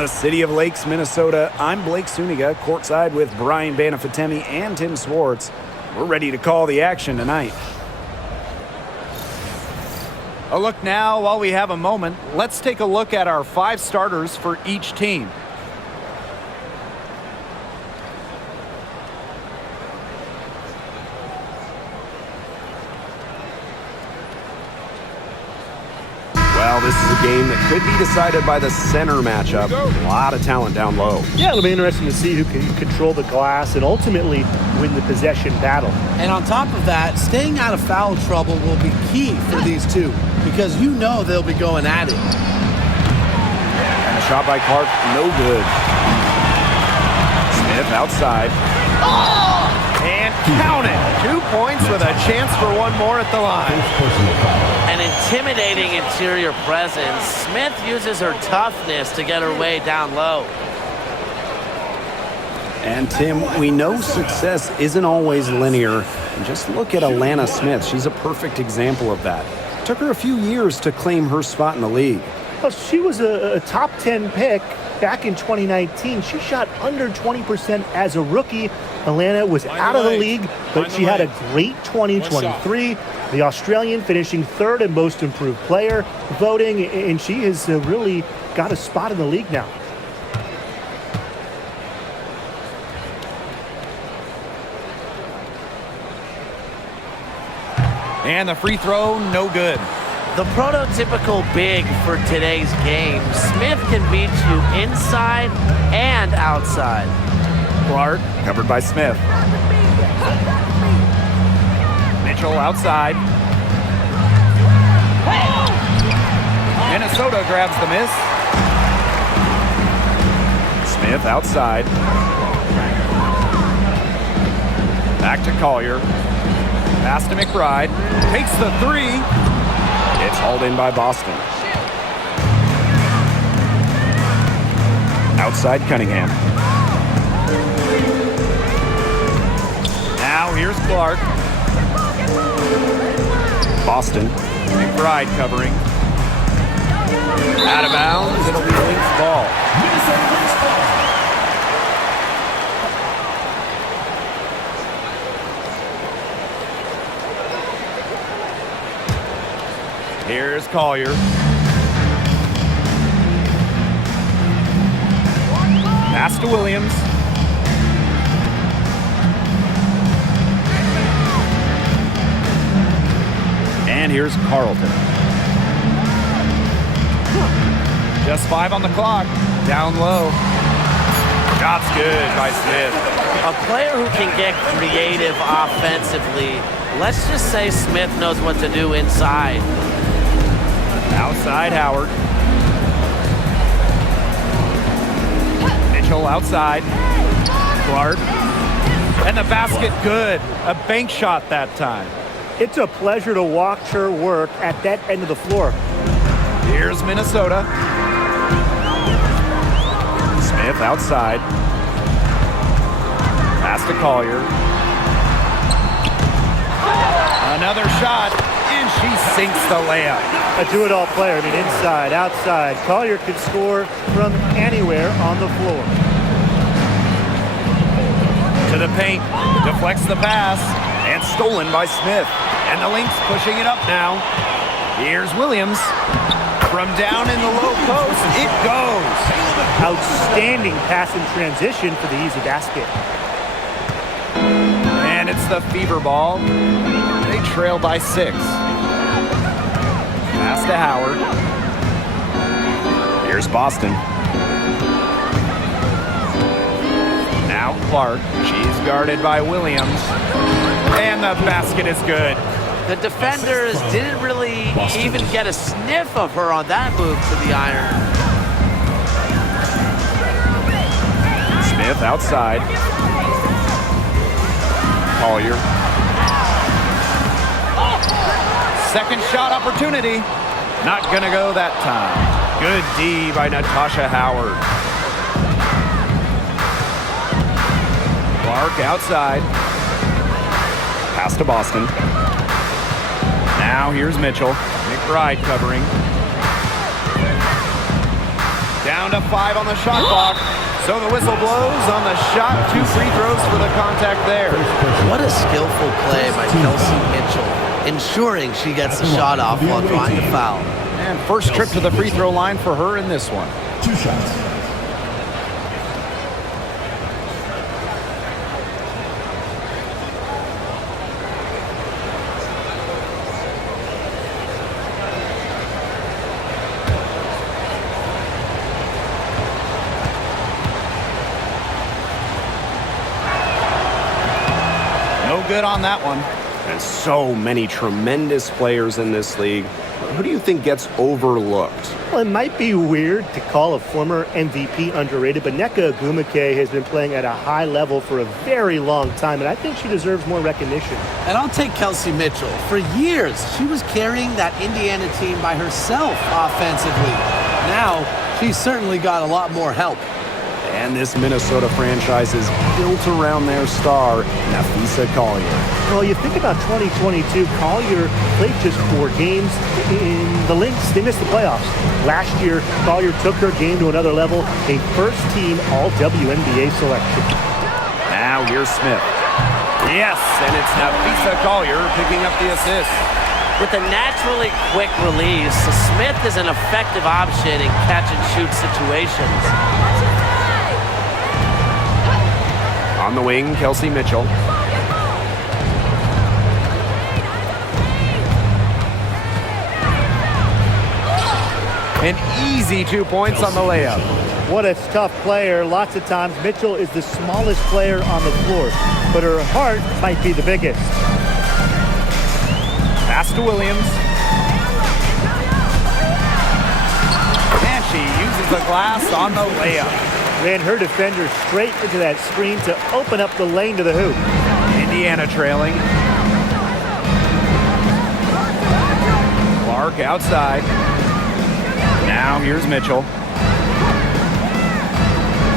the city of Lakes, Minnesota, I'm Blake Suniga, courtside with Brian Banafitemi and Tim Swartz. We're ready to call the action tonight. A look now while we have a moment. Let's take a look at our 5 starters for each team. Well, this is a game that could be decided by the center matchup. A lot of talent down low. Yeah, it'll be interesting to see who can control the glass and ultimately win the possession battle. And on top of that, staying out of foul trouble will be key for these two because you know they'll be going at it. And a shot by Clark, no good. Smith outside. And count it. 2 points with a chance for one more at the line. An intimidating interior presence. Smith uses her toughness to get her way down low. And Tim, we know success isn't always linear. And just look at Alana Smith. She's a perfect example of that. It took her a few years to claim her spot in the league. Well, she was a top 10 pick back in 2019. She shot under 20% as a rookie. Alana was out of the league, but she had a great 2023. The Australian finishing 3rd in most improved player voting, and she has really got a spot in the league now. And the free throw, no good. The prototypical big for today's game. Smith can beat you inside and outside. Clark covered by Smith. Mitchell outside. Minnesota grabs the miss. Smith outside. Back to Collier. Pass to McBride. Takes the 3. It's hauled in by Boston. Outside Cunningham. Now here's Clark. Boston. McBride covering. Out of bounds. It'll be Lynx ball. Here's Collier. Pass to Williams. And here's Carlton. Just 5 on the clock. Down low. Shot's good by Smith. A player who can get creative offensively. Let's just say Smith knows what to do inside. Outside Howard. Mitchell outside. Clark. And the basket good. A bank shot that time. It's a pleasure to watch her work at that end of the floor. Here's Minnesota. Smith outside. Pass to Collier. Another shot, and she sinks the layup. A do-it-all player. I mean, inside, outside. Collier could score from anywhere on the floor. To the paint, deflects the pass, And stolen by Smith. and the Lynx pushing it up now. Here's Williams. From down in the low post, it goes. Outstanding pass in transition for the easy basket. And it's the fever ball. They trail by 6. Pass to Howard. Here's Boston. Now Clark. She's guarded by Williams. And the basket is good. The defenders didn't really even get a sniff of her on that move to the iron. Smith outside. Collier. Second shot opportunity. Not gonna go that time. Good D by Natasha Howard. Clark outside. Pass to Boston. Now here's Mitchell. McBride covering. Down to 5 on the shot clock. So the whistle blows on the shot. 2 free throws for the contact there. What a skillful play by Kelsey Mitchell, ensuring she gets the shot off while drawing the foul. And first trip to the free throw line for her in this one. 2 shots. No good on that one. And so many tremendous players in this league. Who do you think gets overlooked? Well, it might be weird to call a former MVP underrated, but Nneka Ogwumike has been playing at a high level for a very long time, and I think she deserves more recognition. And I'll take Kelsey Mitchell. For years, she was carrying that Indiana team by herself offensively. Now, she's certainly got a lot more help. And this Minnesota franchise is built around their star, Napheesa Collier. Well, you think about 2022, Collier played just 4 games in the Lynx. They missed the playoffs. Last year, Collier took her game to another level, a first-team All-WNBA selection. Now here's Smith. Yes, and it's Napheesa Collier picking up the assist. With a naturally quick release, Smith is an effective option in catch-and-shoot situations. On the wing, Kelsey Mitchell. An easy 2 points on the layup. What a tough player. Lots of times, Mitchell is the smallest player on the floor, but her heart might be the biggest. Pass to Williams. And she uses the glass on the layup. Ran her defender straight into that screen to open up the lane to the hoop. Indiana trailing. Clark outside. Now here's Mitchell.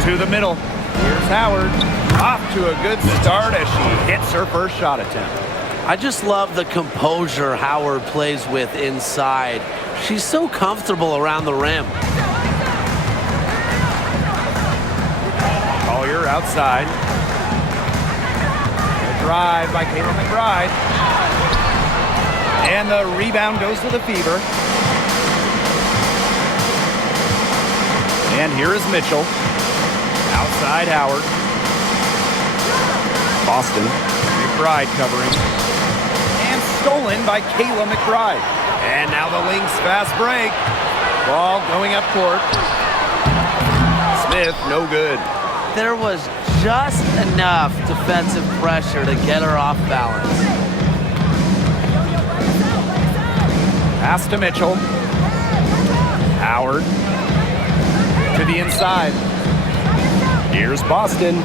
To the middle. Here's Howard. Off to a good start as she hits her first shot attempt. I just love the composure Howard plays with inside. She's so comfortable around the rim. Collier outside. The drive by Kayla McBride. And the rebound goes to the Fever. And here is Mitchell. Outside Howard. Boston. McBride covering. And stolen by Kayla McBride. And now the Lynx fast break. Ball going up court. Smith, no good. There was just enough defensive pressure to get her off balance. Pass to Mitchell. Howard. To the inside. Here's Boston.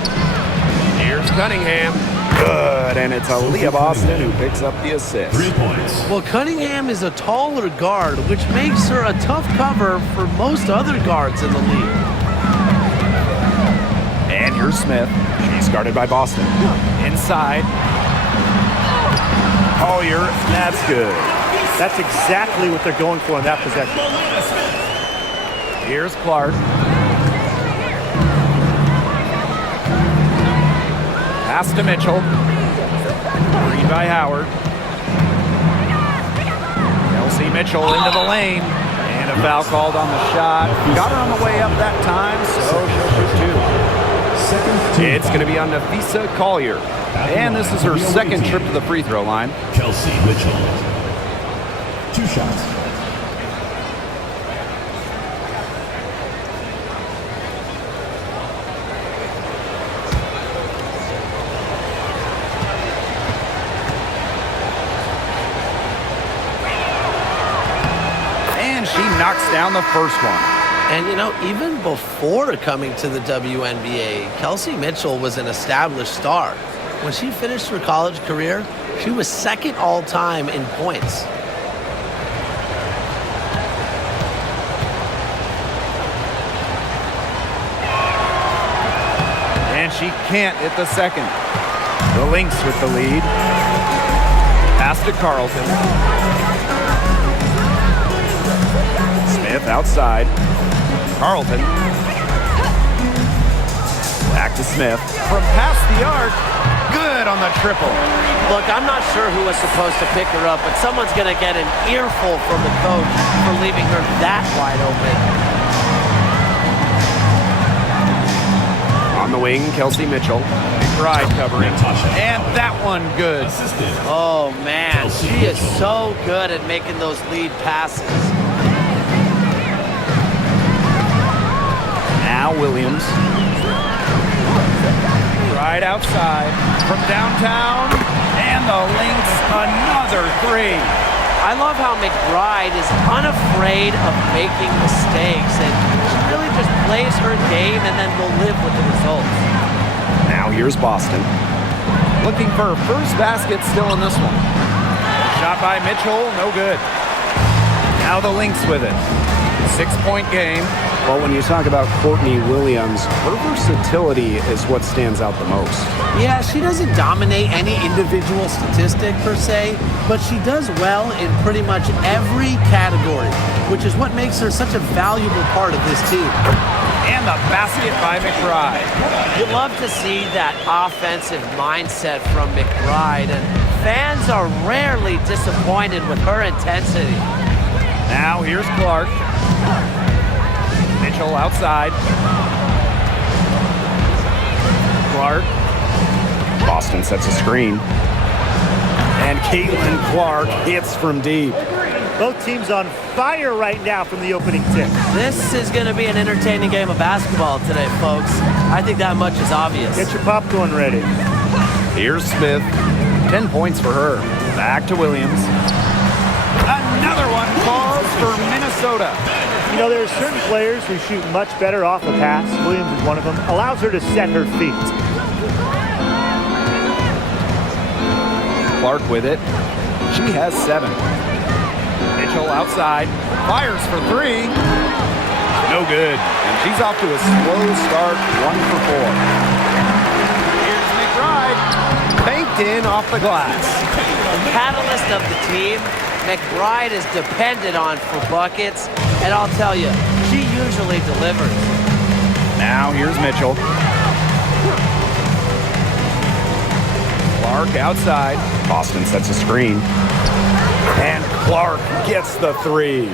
Here's Cunningham. Good, and it's Aaliyah Boston who picks up the assist. 3 points. Well, Cunningham is a taller guard, which makes her a tough cover for most other guards in the league. And here's Smith. She's guarded by Boston. Inside. Collier, that's good. That's exactly what they're going for in that possession. Here's Clark. Pass to Mitchell. Read by Howard. Kelsey Mitchell into the lane. And a foul called on the shot. Got her on the way up that time, so she'll shoot 2. It's going to be on Napheesa Collier. And this is her second trip to the free throw line. Kelsey Mitchell. 2 shots. And she knocks down the first one. And, you know, even before coming to the WNBA, Kelsey Mitchell was an established star. When she finished her college career, she was second all-time in points. And she can't hit the second. The Lynx with the lead. Pass to Carlton. Smith outside. Carlton. Back to Smith. From past the arc. Good on the triple. Look, I'm not sure who was supposed to pick her up, but someone's going to get an earful from the coach for leaving her that wide open. On the wing, Kelsey Mitchell. McBride covering. And that one good. Oh, man. She is so good at making those lead passes. Now Williams. Right outside from downtown. And the Lynx, another three. I love how McBride is unafraid of making mistakes, and she really just plays her game and then will live with the results. Now here's Boston. Looking for her first basket still in this one. Shot by Mitchell, no good. Now the Lynx with it. 6-point game. Well, when you talk about Courtney Williams, her versatility is what stands out the most. Yeah, she doesn't dominate any individual statistic per se, but she does well in pretty much every category, which is what makes her such a valuable part of this team. And the basket by McBride. You love to see that offensive mindset from McBride, and fans are rarely disappointed with her intensity. Now here's Clark. Mitchell outside. Clark. Boston sets a screen. And Clark hits from deep. Both teams on fire right now from the opening tip. This is going to be an entertaining game of basketball today, folks. I think that much is obvious. Get your popcorn ready. Here's Smith. 10 points for her. Back to Williams. Another one falls for Minnesota. You know, there are certain players who shoot much better off a pass. Williams is one of them. Allows her to set her feet. Clark with it. She has 7. Mitchell outside. Fires for 3. No good. And she's off to a slow start. 1 for 4. Here's McBride. Banked in off the glass. The catalyst of the team, McBride is dependent on for buckets, and I'll tell you, she usually delivers. Now here's Mitchell. Clark outside. Boston sets a screen. And Clark gets the 3.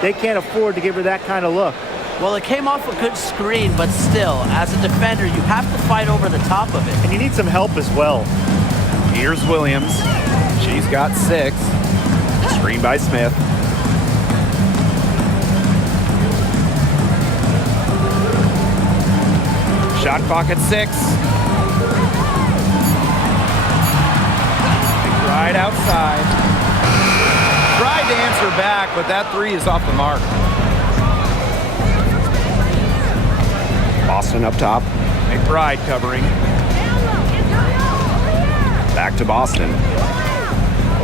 They can't afford to give her that kind of look. Well, it came off a good screen, but still, as a defender, you have to fight over the top of it. And you need some help as well. Here's Williams. She's got 6. Screen by Smith. Shot clock at 6. Right outside. Tried to answer back, but that 3 is off the mark. Boston up top. McBride covering. Back to Boston.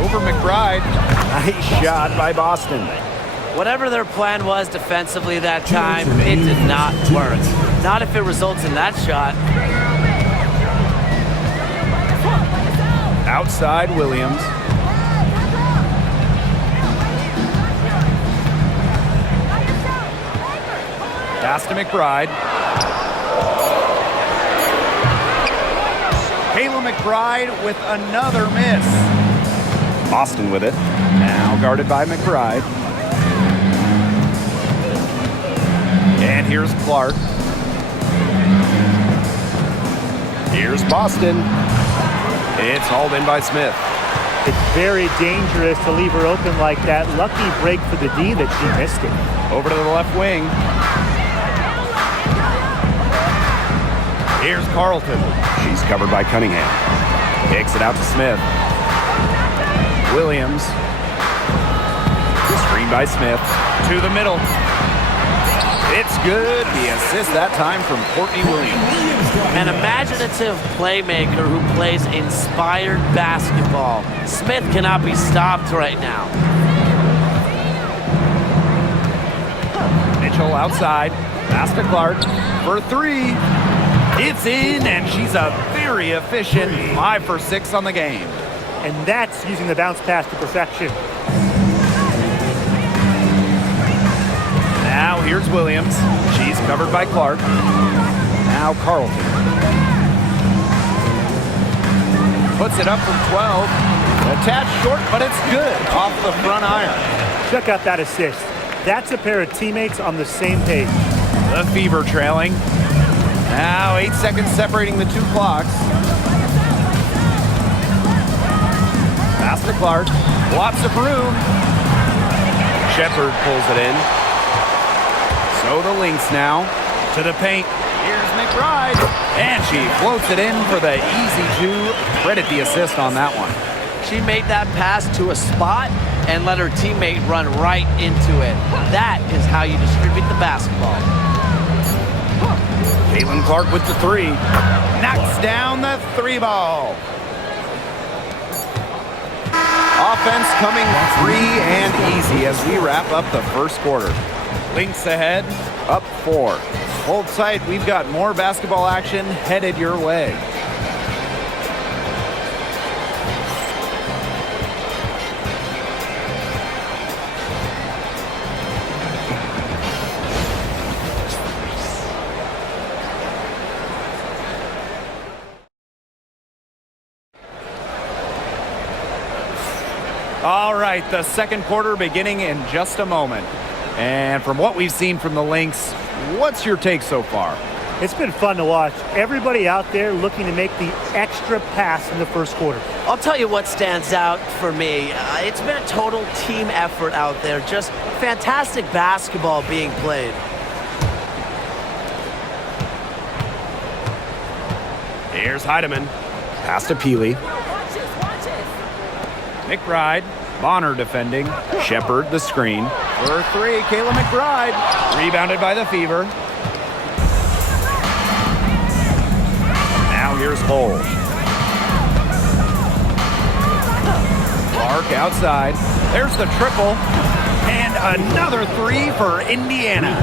Over McBride. Nice shot by Boston. Whatever their plan was defensively that time, it did not work. Not if it results in that shot. Outside Williams. Pass to McBride. Kayla McBride with another miss. Boston with it. Now guarded by McBride. And here's Clark. Here's Boston. It's hauled in by Smith. It's very dangerous to leave her open like that. Lucky break for the D that she missed it. Over to the left wing. Here's Carlton. She's covered by Cunningham. Kicks it out to Smith. Williams. Screen by Smith. To the middle. It's good. The assist that time from Courtney Williams. An imaginative playmaker who plays inspired basketball. Smith cannot be stopped right now. Mitchell outside. Pass to Clark for 3. It's in, and she's a very efficient 5 for 6 on the game. And that's using the bounce pass to perfection. Now here's Williams. She's covered by Clark. Now Carlton. Puts it up from 12. Attached short, but it's good. Off the front iron. Check out that assist. That's a pair of teammates on the same page. The Fever trailing. Now 8 seconds separating the two clocks. Pass to Clark. Lots of room. Shepard pulls it in. So the Lynx now to the paint. Here's McBride. And she floats it in for the easy two. Credit the assist on that one. She made that pass to a spot and let her teammate run right into it. That is how you distribute the basketball. Caitlin Clark with the three. Knocks down the three ball. Offense coming free and easy as we wrap up the first quarter. Lynx ahead, up 4. Hold tight, we've got more basketball action headed your way. All right, the second quarter beginning in just a moment. And from what we've seen from the Lynx, what's your take so far? It's been fun to watch. Everybody out there looking to make the extra pass in the first quarter. I'll tell you what stands out for me. It's been a total team effort out there. Just fantastic basketball being played. Here's Heidemann. Pass to Peely. McBride. Bonner defending. Shepard the screen. For 3, Kayla McBride. Rebounded by the Fever. Now here's Hull. Clark outside. There's the triple. And another 3 for Indiana.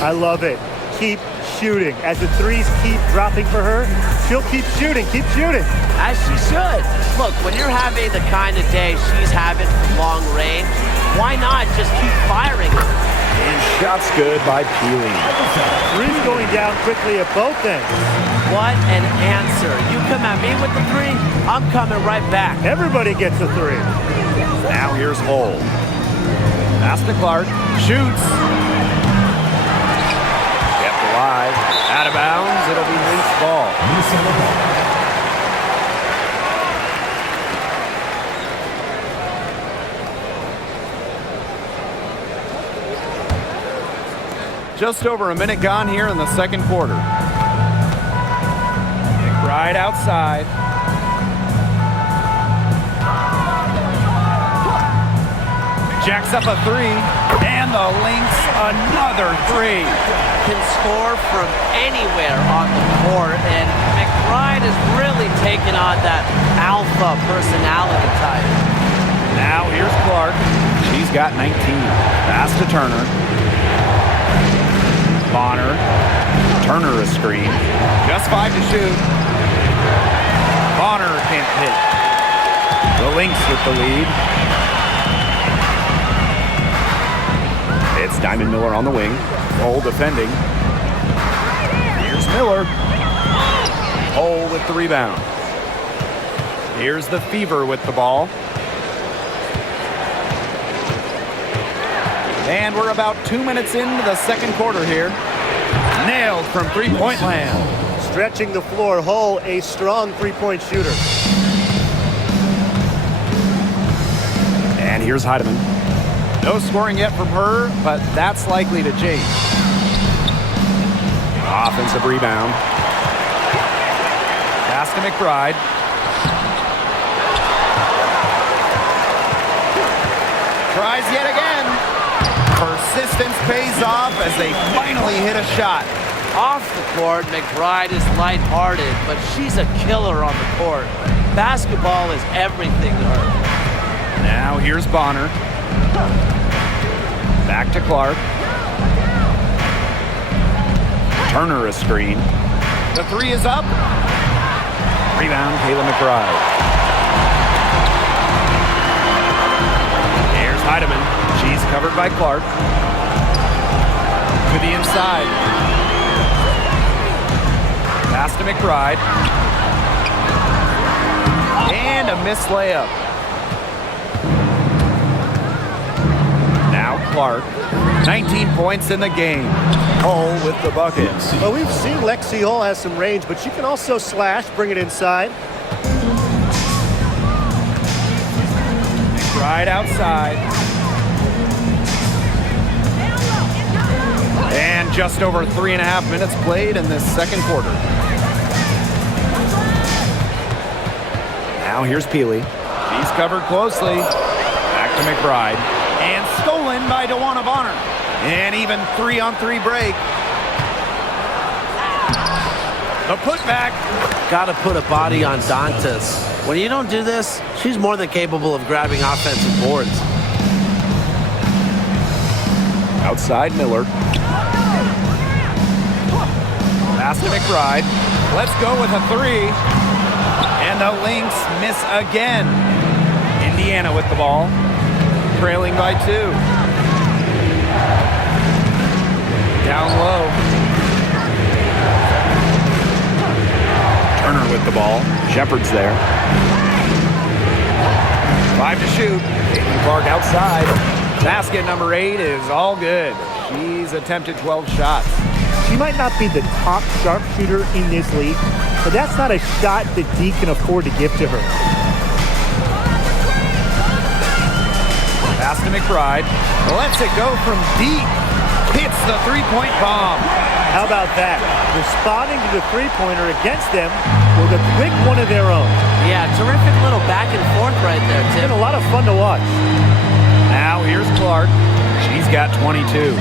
I love it. Keep shooting. As the threes keep dropping for her, she'll keep shooting. Keep shooting. As she should. Look, when you're having the kind of day she's having from long range, why not just keep firing it? And shots good by Peely. Threes going down quickly at both ends. What an answer. You come at me with the 3, I'm coming right back. Everybody gets a 3. Now here's Hull. Pass to Clark. Shoots. Kept alive. Out of bounds. It'll be Lynx ball. Just over a minute gone here in the second quarter. McBride outside. Jacks up a 3, and the Lynx another 3. Can score from anywhere on the court, and McBride has really taken on that alpha personality type. Now here's Clark. She's got 19. Pass to Turner. Bonner. Turner a screen. Just 5 to shoot. Bonner can't hit. The Lynx with the lead. It's Diamond Miller on the wing. Hull defending. Here's Miller. Hull with the rebound. Here's the Fever with the ball. And we're about 2 minutes into the second quarter here. Nailed from three-point land. Stretching the floor. Hull, a strong three-point shooter. And here's Heidemann. No scoring yet from her, but that's likely to change. Offensive rebound. Pass to McBride. Tries yet again. Persistence pays off as they finally hit a shot. Off the court, McBride is lighthearted, but she's a killer on the court. Basketball is everything to her. Now here's Bonner. Back to Clark. Turner a screen. The 3 is up. Rebound, Kayla McBride. Here's Heidemann. She's covered by Clark. to the inside. Pass to McBride. And a missed layup. Now Clark. 19 points in the game. Hull with the bucket. Well, we've seen Lexi Hull has some range, but she can also slash, bring it inside. Right outside. And just over 3.5 minutes played in this second quarter. Now here's Peely. He's covered closely. Back to McBride. And stolen by DeWanna Bonner. And even 3-on-3 break. The putback. Got to put a body on Dantas. When you don't do this, she's more than capable of grabbing offensive boards. Outside Miller. Pass to McBride. Let's go with a 3. And the Lynx miss again. Indiana with the ball. Trailing by 2. Down low. Turner with the ball. Shepard's there. 5 to shoot. Clark outside. Basket number 8 is all good. She's attempted 12 shots. She might not be the top sharpshooter in this league, but that's not a shot that D can afford to give to her. Pass to McBride. Lets it go from deep. Hits the three-point bomb. How about that? Responding to the three-pointer against them with a quick one of their own. Yeah, terrific little back and forth right there, It's Tim. been a lot of fun to watch. Now here's Clark. She's got 22.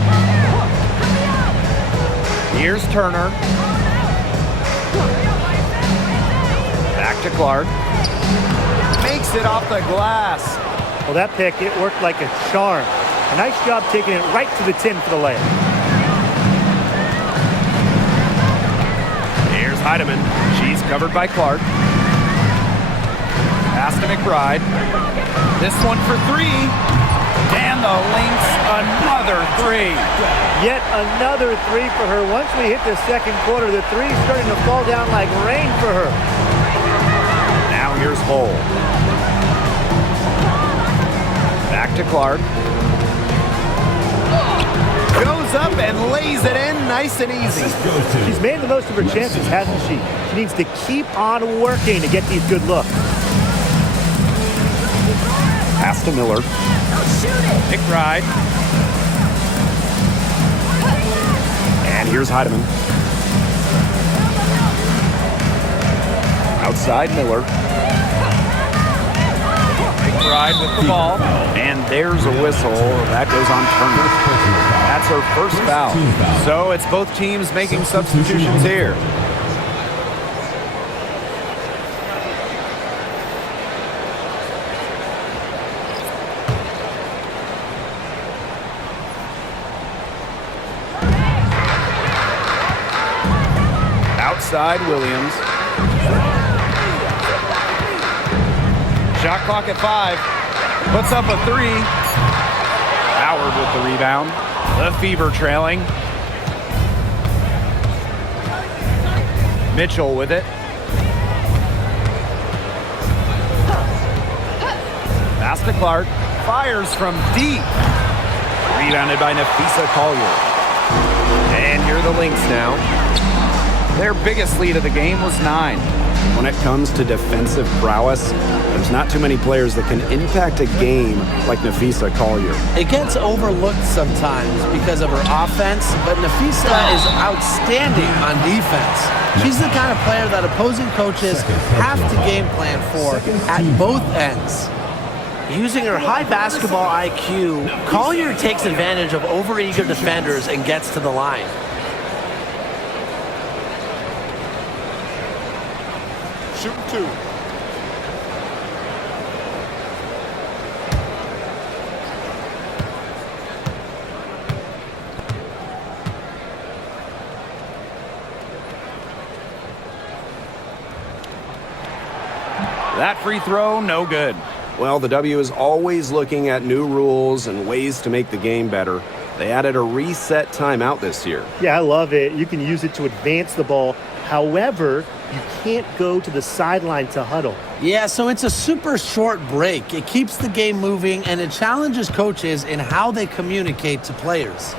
Here's Turner. Back to Clark. Makes it off the glass. Well, that pick, it worked like a charm. A nice job taking it right to the tin for the layup. Here's Heidemann. She's covered by Clark. Pass to McBride. This one for 3. And the Lynx, another 3. Yet another 3 for her. Once we hit the second quarter, the 3 is starting to fall down like rain for her. Now here's Hull. Back to Clark. Goes up and lays it in nice and easy. She's made the most of her chances, hasn't she? She needs to keep on working to get these good looks. Pass to Miller. McBride. And here's Heidemann. Outside Miller. McBride with the ball. And there's a whistle. That goes on Turner. That's her first foul. So it's both teams making substitutions here. Outside Williams. Shot clock at 5. Puts up a 3. Howard with the rebound. The Fever trailing. Mitchell with it. Pass to Clark. Fires from deep. Rebounded by Nafisa Collier. And here are the Lynx now. Their biggest lead of the game was 9. When it comes to defensive prowess, there's not too many players that can impact a game like Nafisa Collier. It gets overlooked sometimes because of her offense, but Nafisa is outstanding on defense. She's the kind of player that opposing coaches have to game plan for at both ends. Using her high basketball IQ, Collier takes advantage of overeager defenders and gets to the line. Shooting 2. That free throw, no good. Well, the W is always looking at new rules and ways to make the game better. They added a reset timeout this year. Yeah, I love it. You can use it to advance the ball. However, you can't go to the sideline to huddle. Yeah, so it's a super short break. It keeps the game moving, and it challenges coaches in how they communicate to players.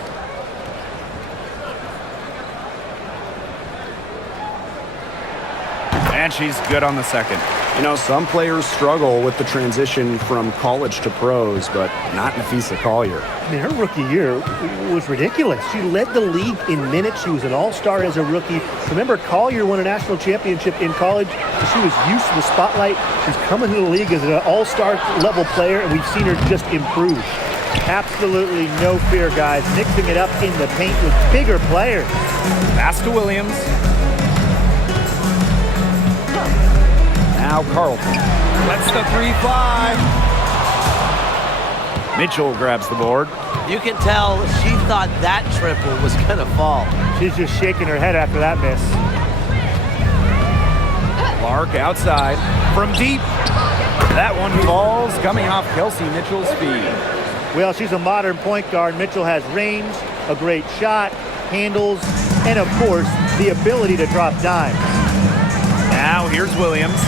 And she's good on the second. You know, some players struggle with the transition from college to pros, but not Nafisa Collier. I mean, her rookie year was ridiculous. She led the league in minutes. She was an all-star as a rookie. Remember, Collier won a national championship in college. She was used to the spotlight. She's coming to the league as an all-star level player, and we've seen her just improve. Absolutely no fear, guys. Mixing it up in the paint with bigger players. Pass to Williams. Now Carlton lets the 3 fly. Mitchell grabs the board. You can tell she thought that triple was going to fall. She's just shaking her head after that miss. Clark outside from deep. That one falls, coming off Kelsey Mitchell's feet. Well, she's a modern point guard. Mitchell has range, a great shot, handles, and of course, the ability to drop dimes. Now here's Williams.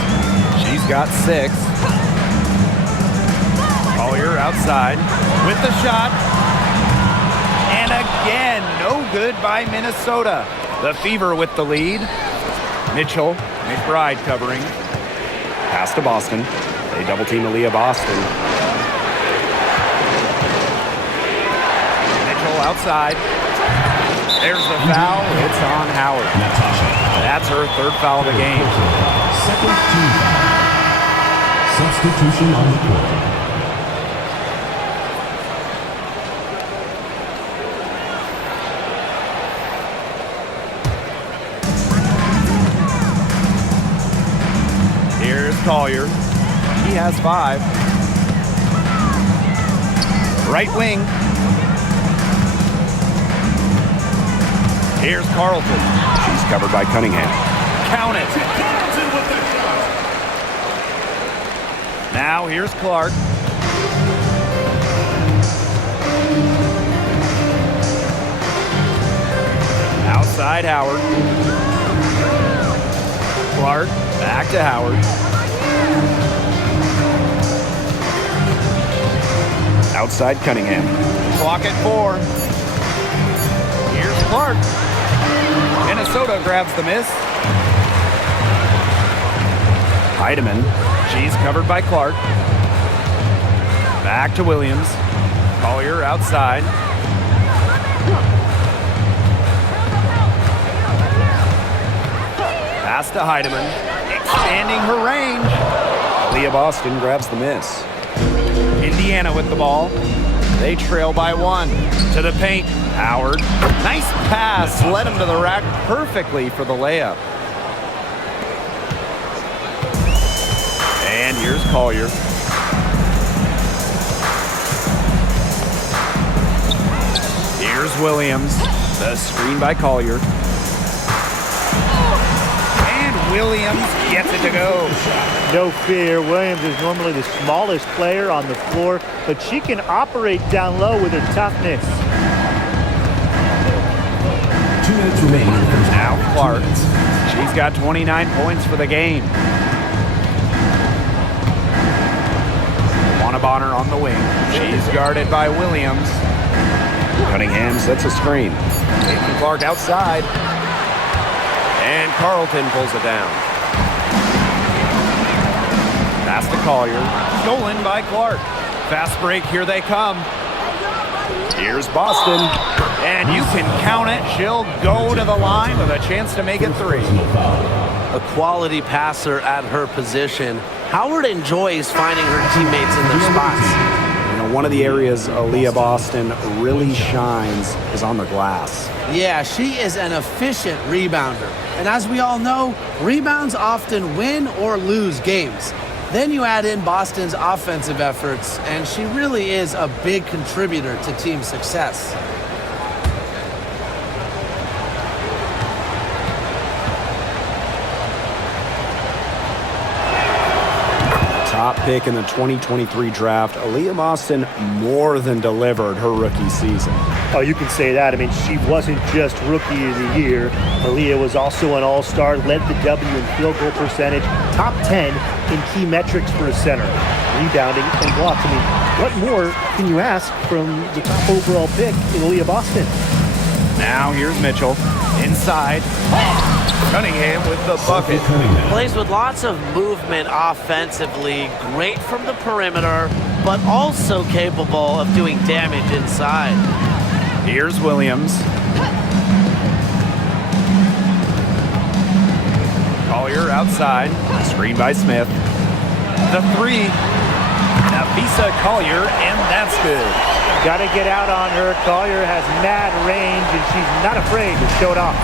She's got 6. Collier outside with the shot. And again, no good by Minnesota. The Fever with the lead. Mitchell, McBride covering. Pass to Boston. They double team Aaliyah Boston. Mitchell outside. There's the foul. It's on Howard. That's her 3rd foul of the game. Second team foul. Substitution on the court. Here's Collier. He has 5. Right wing. Here's Carlton. She's covered by Cunningham. Count it. Now here's Clark. Outside Howard. Clark back to Howard. Outside Cunningham. Clock at 4. Here's Clark. Minnesota grabs the miss. Heidemann. She's covered by Clark. Back to Williams. Collier outside. Pass to Heidemann. Expanding her range. Aaliyah Boston grabs the miss. Indiana with the ball. They trail by 1. To the paint. Howard. Nice pass. Led him to the rack perfectly for the layup. And here's Collier. Here's Williams. The screen by Collier. And Williams gets it to go. No fear. Williams is normally the smallest player on the floor, but she can operate down low with her toughness. 2 minutes remaining. Now Clark. She's got 29 points for the game. Bonner on the wing. She's guarded by Williams. Cunningham sets a screen. Taking Clark outside. And Carlton pulls it down. Pass to Collier. Stolen by Clark. Fast break, here they come. Here's Boston. And you can count it. She'll go to the line with a chance to make it 3. A quality passer at her position. Howard enjoys finding her teammates in their spots. You know, one of the areas Aaliyah Boston really shines is on the glass. Yeah, she is an efficient rebounder. And as we all know, rebounds often win or lose games. Then you add in Boston's offensive efforts, and she really is a big contributor to team success. Top pick in the 2023 draft, Aaliyah Boston more than delivered her rookie season. Oh, you can say that. I mean, she wasn't just Rookie of the Year. Aaliyah was also an All-Star, led the W in field goal percentage, top 10 in key metrics for a center, rebounding and blocks. I mean, what more can you ask from the top overall pick in Aaliyah Boston? Now here's Mitchell inside. Cunningham with the bucket. Plays with lots of movement offensively, great from the perimeter, but also capable of doing damage inside. Here's Williams. Collier outside. Screen by Smith. The three. Nafisa Collier, and that's good. Got to get out on her. Collier has mad range, and she's not afraid to show it off.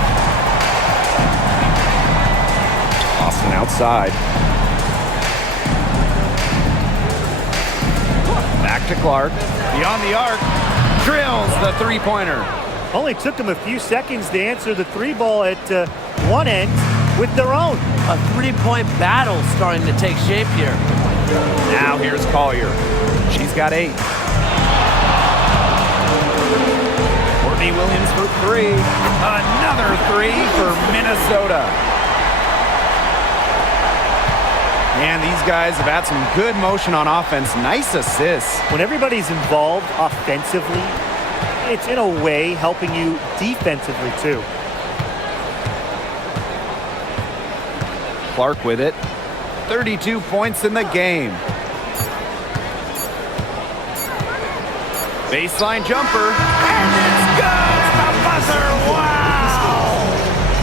Austin outside. Back to Clark. Beyond the arc. Drills the three-pointer. Only took them a few seconds to answer the three ball at one end with their own. A three-point battle starting to take shape here. Now here's Collier. She's got 8. Courtney Williams for 3. Another 3 for Minnesota. And these guys have had some good motion on offense. Nice assists. When everybody's involved offensively, it's in a way helping you defensively too. Clark with it. 32 points in the game. Baseline jumper. And it's good! The buzzer! Wow!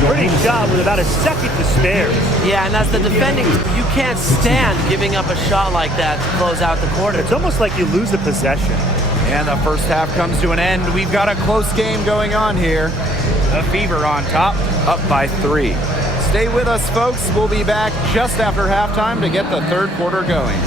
Pretty shot with about a second to spare. Yeah, and as the defending, you can't stand giving up a shot like that to close out the quarter. It's almost like you lose a possession. And the first half comes to an end. We've got a close game going on here. The Fever on top, up by 3. Stay with us, folks. We'll be back just after halftime to get the third quarter going.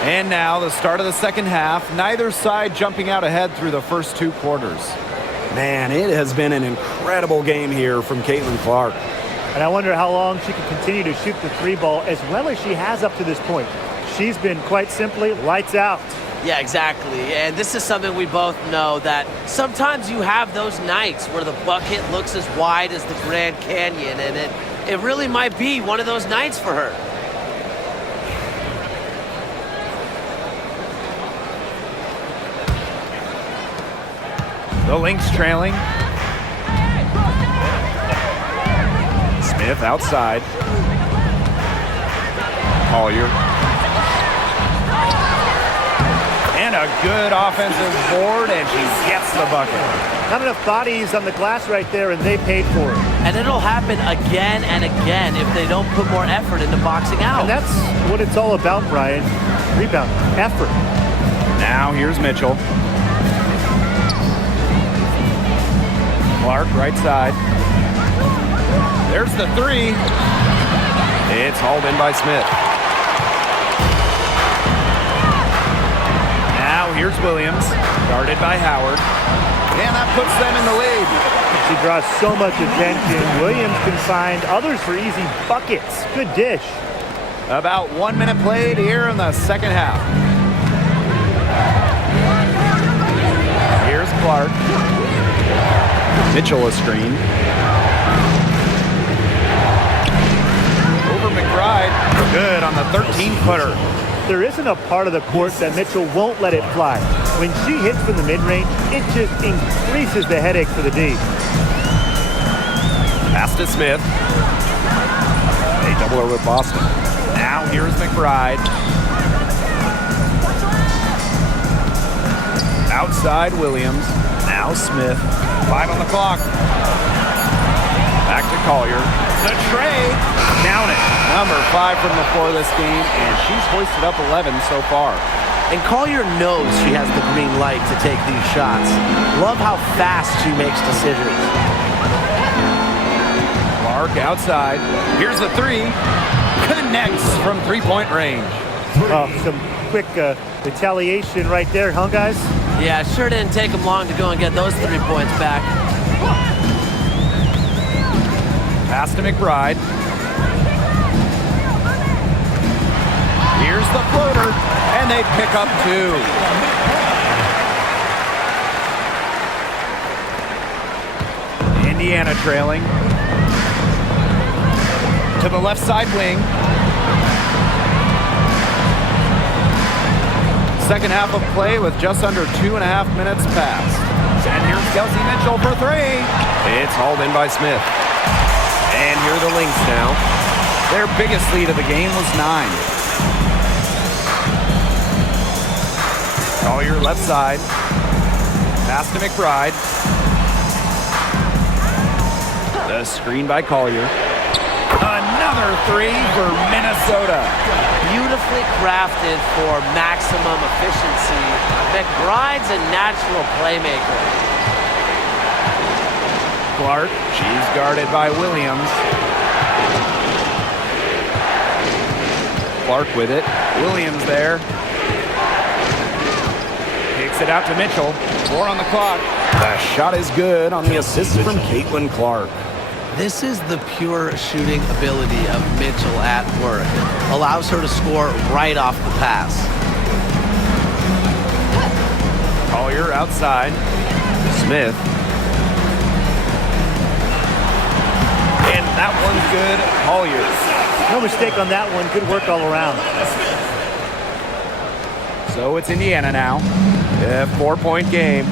And now the start of the second half. Neither side jumping out ahead through the first 2 quarters. Man, it has been an incredible game here from Caitlin-Clark. And I wonder how long she can continue to shoot the three ball as well as she has up to this point. She's been quite simply lights out. Yeah, exactly. And this is something we both know, that sometimes you have those nights where the bucket looks as wide as the Grand Canyon, and it really might be one of those nights for her. The Lynx trailing. Smith outside. Collier. And a good offensive board, and she gets the bucket. Not enough bodies on the glass right there, and they paid for it. And it'll happen again and again if they don't put more effort into boxing out. And that's what it's all about, Brian. Rebound, effort. Now here's Mitchell. Clark, right side. There's the 3. It's hauled in by Smith. Now here's Williams, guarded by Howard. And that puts them in the lead. She draws so much attention. Williams can find others for easy buckets. Good dish. About 1 minute played here in the second half. Here's Clark. Mitchell a screen. Over McBride. Good on the 13-footer. There isn't a part of the court that Mitchell won't let it fly. When she hits from the mid-range, it just increases the headache for the D. Pass to Smith. They double her with Boston. Now here's McBride. Outside Williams. Now Smith. 5 on the clock. Back to Collier. The tray. Count it. Number 5 from the floor this game, and she's hoisted up 11 so far. And Collier knows she has the green light to take these shots. Love how fast she makes decisions. Clark outside. Here's the 3. Connects from three-point range. Some quick retaliation right there, huh, guys? Yeah, sure didn't take them long to go and get those 3 points back. Pass to McBride. Here's the floater, and they pick up 2. Indiana trailing. To the left side wing. Second half of play with just under 2.5 minutes passed. And here's Kelsey Mitchell for 3. It's hauled in by Smith. And here are the Lynx now. Their biggest lead of the game was 9. Collier left side. Pass to McBride. The screen by Collier. Another 3 for Minnesota. Beautifully crafted for maximum efficiency. McBride's a natural playmaker. Clark, she's guarded by Williams. Clark with it. Williams there. Kicks it out to Mitchell. 4 on the clock. The shot is good on the assist from CaitlincLark. This is the pure shooting ability of Mitchell at work. Allows her to score right off the pass. Collier outside. Smith. And that one's good. Collier. No mistake on that one. Good work all around. So it's Indiana now. A 4-point game.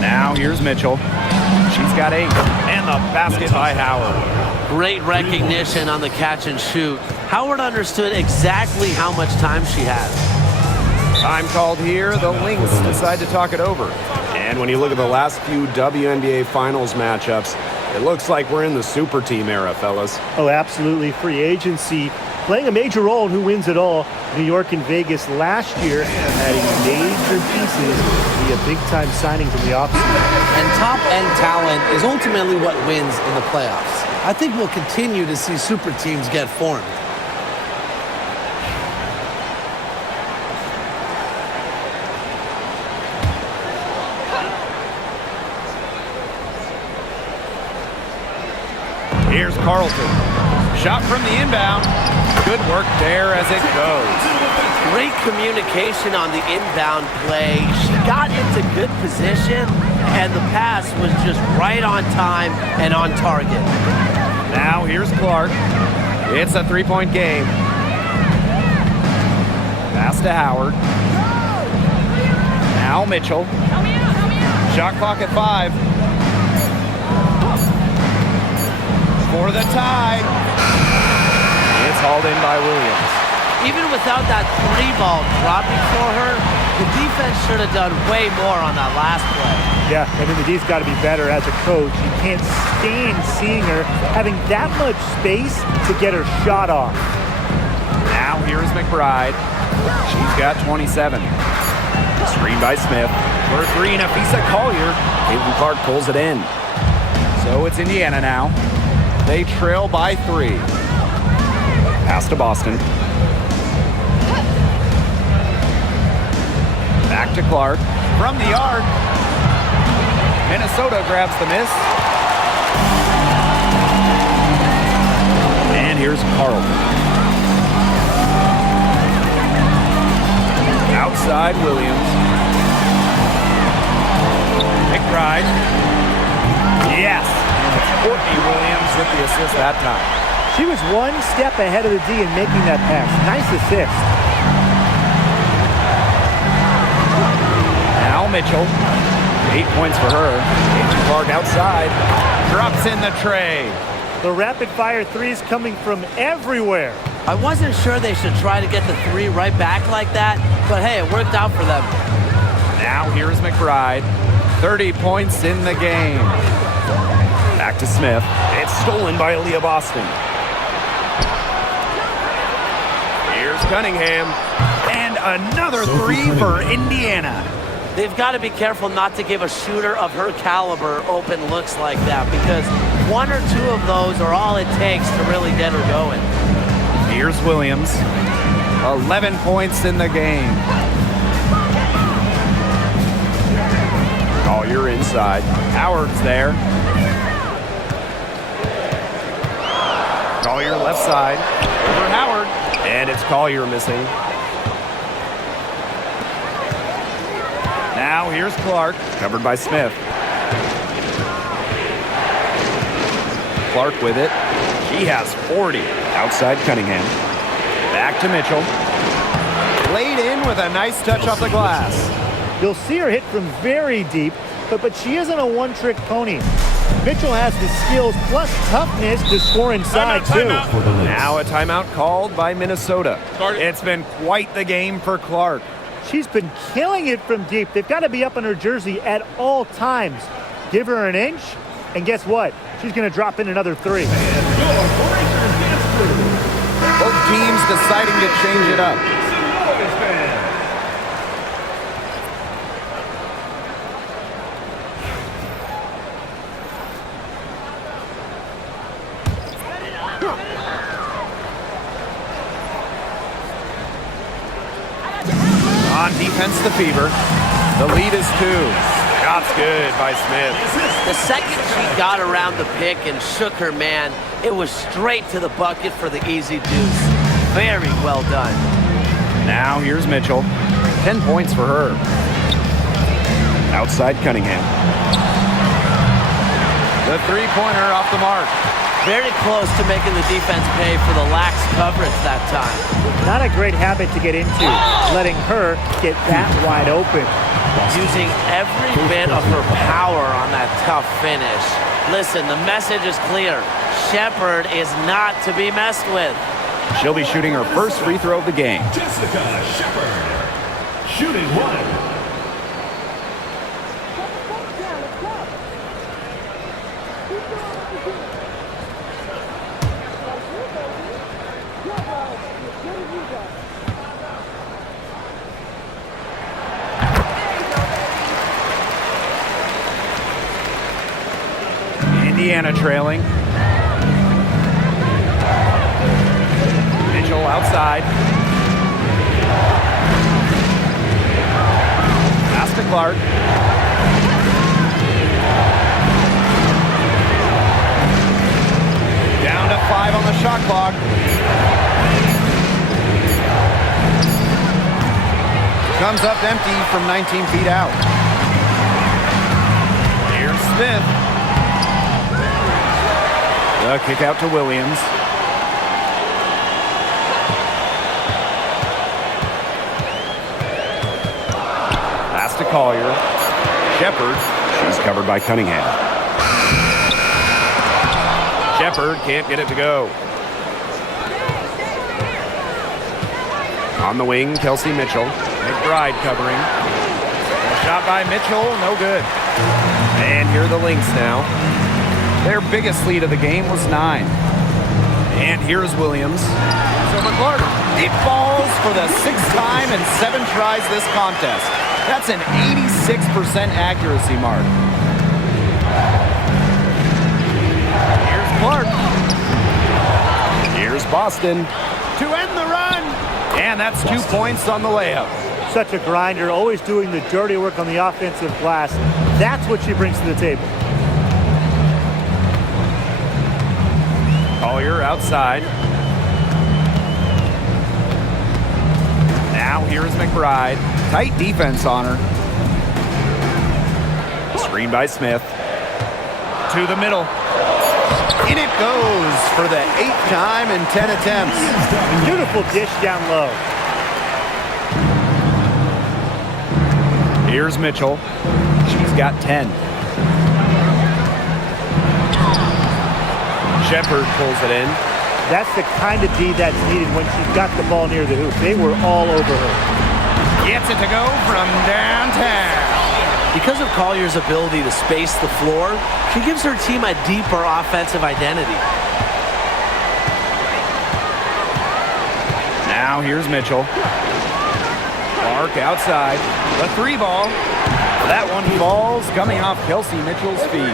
Now here's Mitchell. She's got 8. And the basket by Howard. Great recognition on the catch and shoot. Howard understood exactly how much time she had. Time called here. The Lynx decide to talk it over. And when you look at the last few WNBA Finals matchups, it looks like we're in the super team era, fellas. Oh, absolutely. Free agency playing a major role in who wins it all. New York and Vegas last year adding major pieces via big-time signings in the offseason. And top-end talent is ultimately what wins in the playoffs. I think we'll continue to see super teams get formed. Here's Carlton. Shot from the inbound. Good work there as it goes. Great communication on the inbound play. She got into good position, and the pass was just right on time and on target. Now here's Clark. It's a 3-point game. Pass to Howard. Now Mitchell. Shot clock at 5. For the tie. It's hauled in by Williams. Even without that 3-ball dropping for her, the defense should have done way more on that last play. Yeah, I mean, the D's got to be better as a coach. You can't stand seeing her having that much space to get her shot off. Now here's McBride. She's got 27. Screen by Smith. For 3, Nafisa Collier. CaitlincLark pulls it in. So it's Indiana now. They trail by 3. Pass to Boston. Back to Clark. From the arc. Minnesota grabs the miss. And here's Carlton. Outside Williams. assist that time. She was one step ahead of the D in making that pass. Nice assist. Now Mitchell. 8 points for her. Clark outside. Drops in the tray. The rapid-fire threes coming from everywhere. I wasn't sure they should try to get the three right back like that, but hey, it worked out for them. Now here's McBride. 30 points in the game. Back to Smith. It's stolen by Aaliyah Boston. Here's Cunningham. And another three for Indiana. They've got to be careful not to give a shooter of her caliber open looks like that, because one or two of those are all it takes to really get her going. Here's Williams. 11 points in the game. Collier inside. Howard's there. Collier left side. Over Howard. And it's Collier missing. Now here's Clark. Covered by Smith. Clark with it. She has 40. Outside Cunningham. Back to Mitchell. Laid in with a nice touch off the glass. You'll see her hit from very deep, but she isn't a one-trick pony. Mitchell has the skills plus toughness to score inside, too. Now a timeout called by Minnesota. It's been quite the game for Clark. She's been killing it from deep. They've got to be up on her jersey at all times. Give her an inch, and guess what? She's going to drop in another three. Both teams deciding to change it up. On defense, the Fever. The lead is 2. Shots good by Smith. The second she got around the pick and shook her man, it was straight to the bucket for the easy deuce. Very well done. Now here's Mitchell. 10 points for her. Outside Cunningham. The three-pointer off the mark. Very close to making the defense pay for the lax coverage that time. Not a great habit to get into, letting her get that wide open. Using every bit of her power on that tough finish. Listen, the message is clear. Shepherd is not to be messed with. She'll be shooting her first free throw of the game. Jessica Shepherd, shooting one. Indiana trailing. Mitchell outside. Pass to Clark. Down to 5 on the shot clock. Comes up empty from 19 feet out. Here's Smith. The kick out to Williams. Pass to Collier. Shepherd. She's covered by Cunningham. Shepherd can't get it to go. On the wing, Kelsey Mitchell. McBride covering. A shot by Mitchell, no good. And here are the Lynx now. Their biggest lead of the game was 9. And here's Williams. So McClark, deep balls for the 6th time in 7 tries this contest. That's an 86% accuracy mark. Here's Clark. Here's Boston to end the run. And that's 2 points on the layup. Such a grinder, always doing the dirty work on the offensive glass. That's what she brings to the table. Collier outside. Now here's McBride. Tight defense on her. Screen by Smith. To the middle. In it goes for the 8th time in 10 attempts. Beautiful dish down low. Here's Mitchell. She's got 10. Shepard pulls it in. That's the kind of D that's needed when she's got the ball near the hoop. They were all over her. Gets it to go from downtown. Because of Collier's ability to space the floor, she gives her team a deeper offensive identity. Now here's Mitchell. Clark outside. The 3 ball. That one falls, coming off Kelsey Mitchell's feet.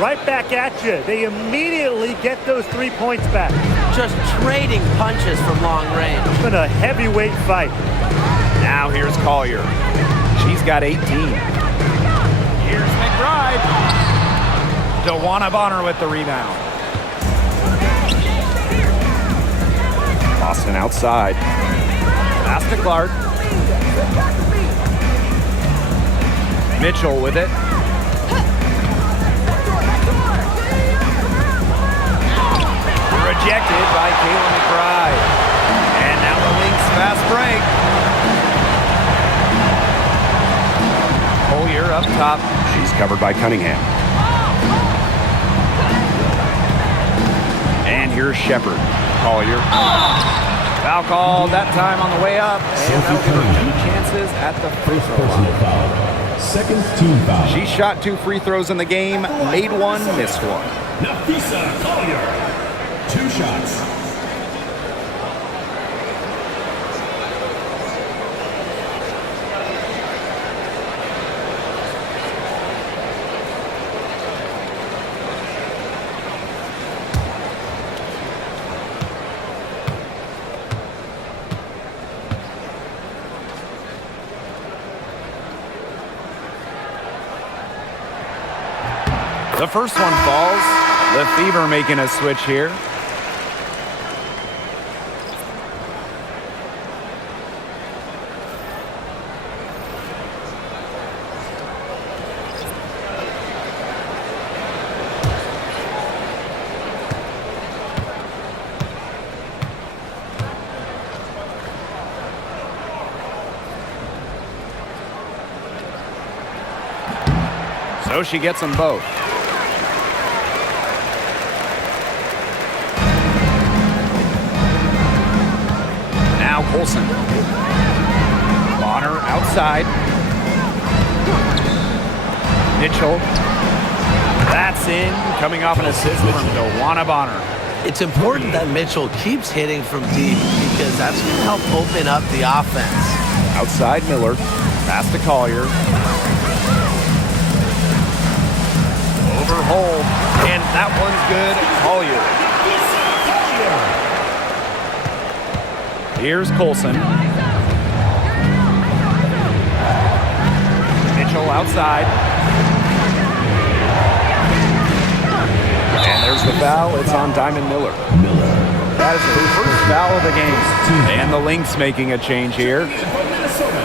Right back at you. They immediately get those 3 points back. Just trading punches from long range. It's been a heavyweight fight. Now here's Collier. She's got 18. Here's McBride. DeWanna Bonner with the rebound. Boston outside. Pass to Clark. Mitchell with it. Rejected by Kayla McBride. And now the Lynx fast break. Collier up top. She's covered by Cunningham. And here's Shepard. Collier. Foul call that time on the way up. And that'll give her 2 chances at the free throw line. Second team foul. She shot 2 free throws in the game, made 1, missed 1. Nafisa Collier. 2 shots. The first one falls. The Fever making a switch here. So she gets them both. Now Colson. Bonner outside. Mitchell. That's in. Coming off an assist from DeWanna Bonner. It's important that Mitchell keeps hitting from deep because that's going to help open up the offense. Outside Miller. Pass to Collier. Over Hole. And that one's good. Collier. Here's Colson. Mitchell outside. And there's the foul. It's on Diamond Miller. That is her first foul of the game. And the Lynx making a change here. Minnesota,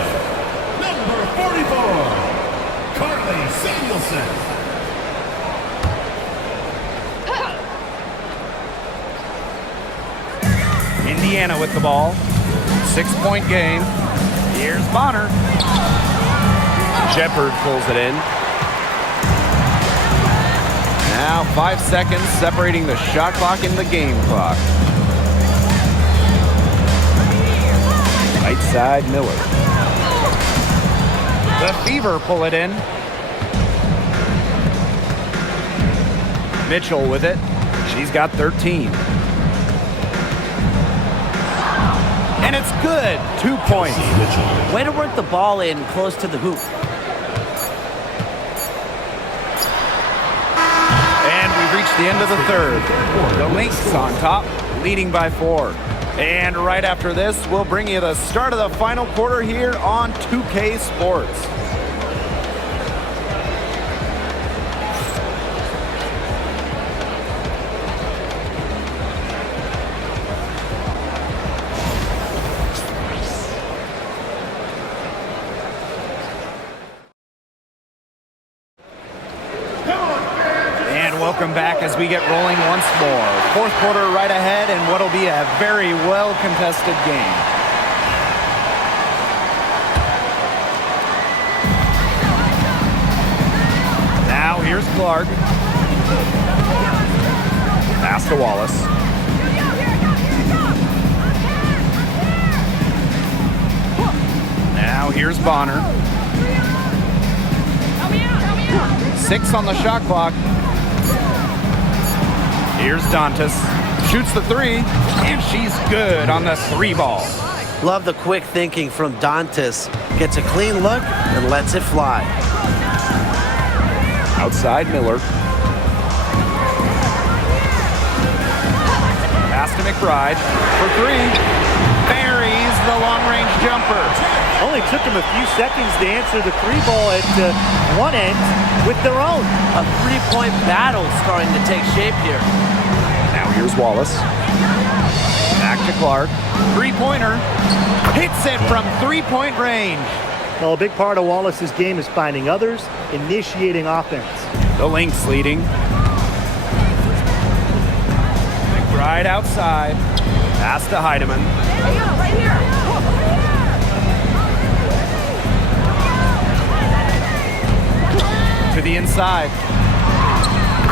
number 44, Carly Samuelson. Indiana with the ball. 6-point game. Here's Bonner. Shepard pulls it in. Now 5 seconds separating the shot clock and the game clock. Right side Miller. The Fever pull it in. Mitchell with it. She's got 13. And it's good. 2 points. Way to work the ball in close to the hoop. And we've reached the end of the third. The Lynx on top, leading by 4. And right after this, we'll bring you the start of the final quarter here on 2K Sports. Welcome back as we get rolling once more. Fourth quarter right ahead, and what'll be a very well-contested game. Now here's Clark. Pass to Wallace. Now here's Bonner. 6 on the shot clock. Here's Dantas. Shoots the 3, and she's good on the 3 ball. Love the quick thinking from Dantas. Gets a clean look and lets it fly. Outside Miller. Pass to McBride for 3. Buries the long-range jumper. Only took him a few seconds to answer the 3 ball at one end with their own. A 3-point battle starting to take shape here. Now here's Wallace. Back to Clark. 3-pointer. Hits it from 3-point range. Well, a big part of Wallace's game is finding others, initiating offense. The Lynx leading. McBride outside. Pass to Heidemann. Right here. To the inside.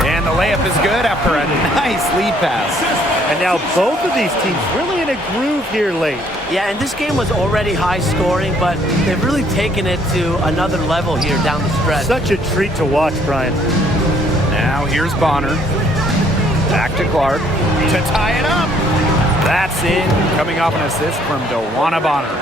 And the layup is good after a nice lead pass. And now both of these teams really in a groove here late. Yeah, and this game was already high scoring, but they've really taken it to another level here down the stretch. Such a treat to watch, Brian. Now here's Bonner. Back to Clark to tie it up. That's in, coming off an assist from DeWanna Bonner.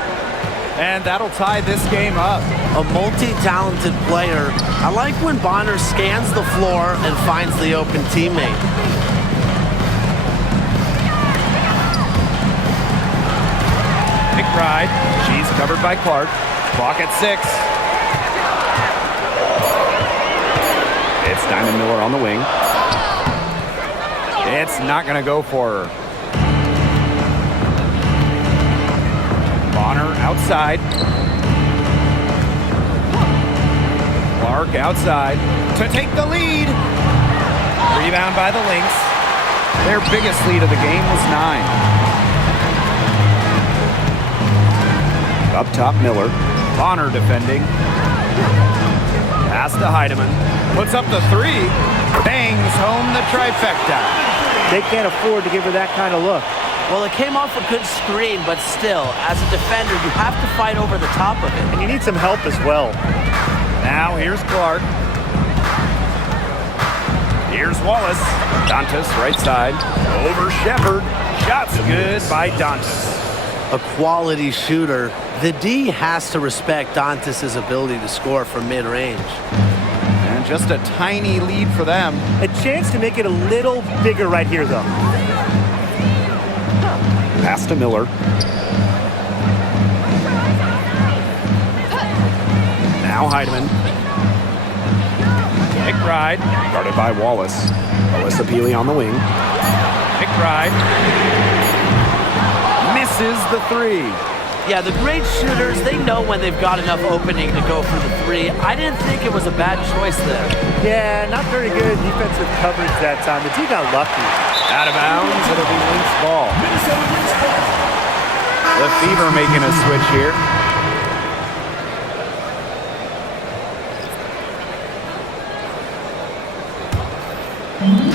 And that'll tie this game up. A multi-talented player. I like when Bonner scans the floor and finds the open teammate. McBride, she's covered by Clark. Clock at 6. It's Diamond Miller on the wing. It's not going to go for her. Bonner outside. Clark outside to take the lead. Rebound by the Lynx. Their biggest lead of the game was 9. Up top, Miller. Bonner defending. Pass to Heidemann. Puts up the 3. Bangs home the trifecta. They can't afford to give her that kind of look. Well, it came off a good screen, but still, as a defender, you have to fight over the top of it. And you need some help as well. Now here's Clark. Here's Wallace. Dantas right side. Over Shepard. Shots good by Dantas. A quality shooter. The D has to respect Dantas' ability to score from mid-range. And just a tiny lead for them. A chance to make it a little bigger right here, though. Pass to Miller. Now Heidemann. McBride, guarded by Wallace. Alyssa Peely on the wing. McBride misses the 3. Yeah, the great shooters, they know when they've got enough opening to go for the 3. I didn't think it was a bad choice there. Yeah, not very good defensive coverage that time. The team got lucky. Out of bounds, it'll be Lynx ball. The Fever making a switch here.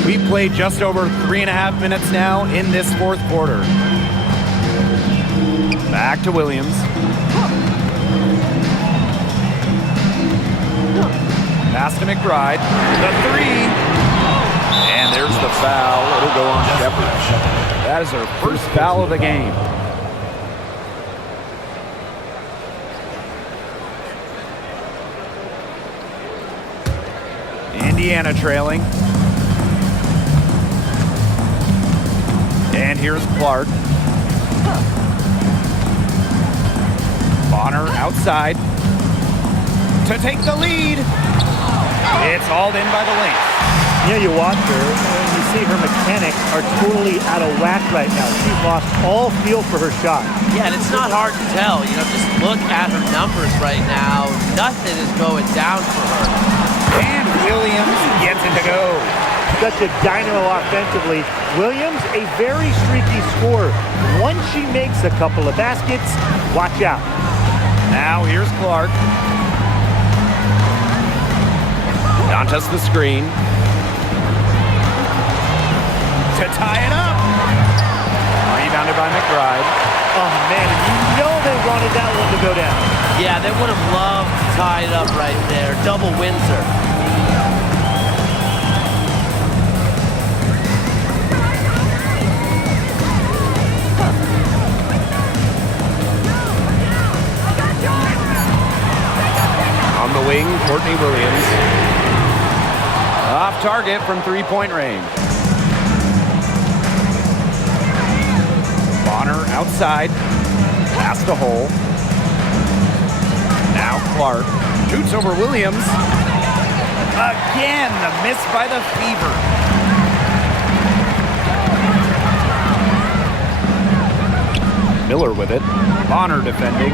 We played just over 3.5 minutes now in this fourth quarter. Back to Williams. Pass to McBride. The 3. And there's the foul. It'll go on Shepard. That is her first foul of the game. Indiana trailing. And here's Clark. Bonner outside to take the lead. It's hauled in by the Lynx. Yeah, you watch her, and you see her mechanics are totally out of whack right now. She's lost all feel for her shot. Yeah, and it's not hard to tell. You know, just look at her numbers right now. Nothing is going down for her. And Williams gets it to go. such a dynamo offensively. Williams, a very streaky scorer. Once she makes a couple of baskets, watch out. Now here's Clark. Dantas the screen. To tie it up. Rebounded by McBride. Oh, man, you know they wanted that one to go down. Yeah, they would have loved to tie it up right there. Double Windsor. On the wing, Courtney Williams. Off target from three-point range. Bonner outside. Past the hole. Now Clark. Shoots over Williams. Again, the miss by the Fever. Miller with it. Bonner defending.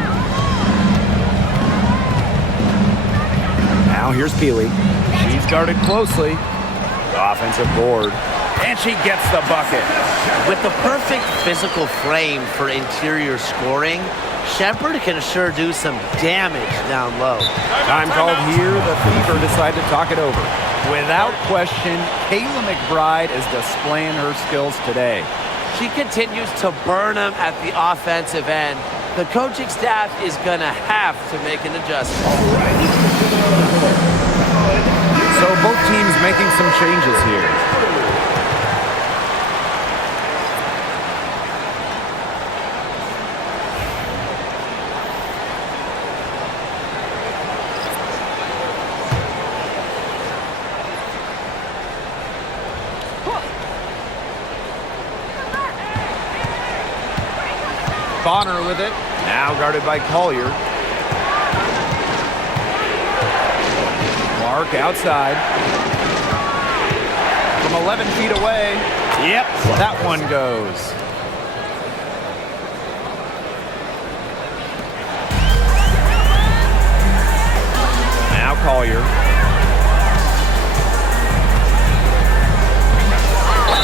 Now here's Peely. She's guarded closely. Offensive board. And she gets the bucket. With the perfect physical frame for interior scoring, Shepherd can sure do some damage down low. Time called here. The Fever decide to talk it over. Without question, Kayla McBride is displaying her skills today. She continues to burn them at the offensive end. The coaching staff is going to have to make an adjustment. So both teams making some changes here. Bonner with it. Now guarded by Collier. Clark outside. From 11 feet away. Yep, that one goes. Now Collier.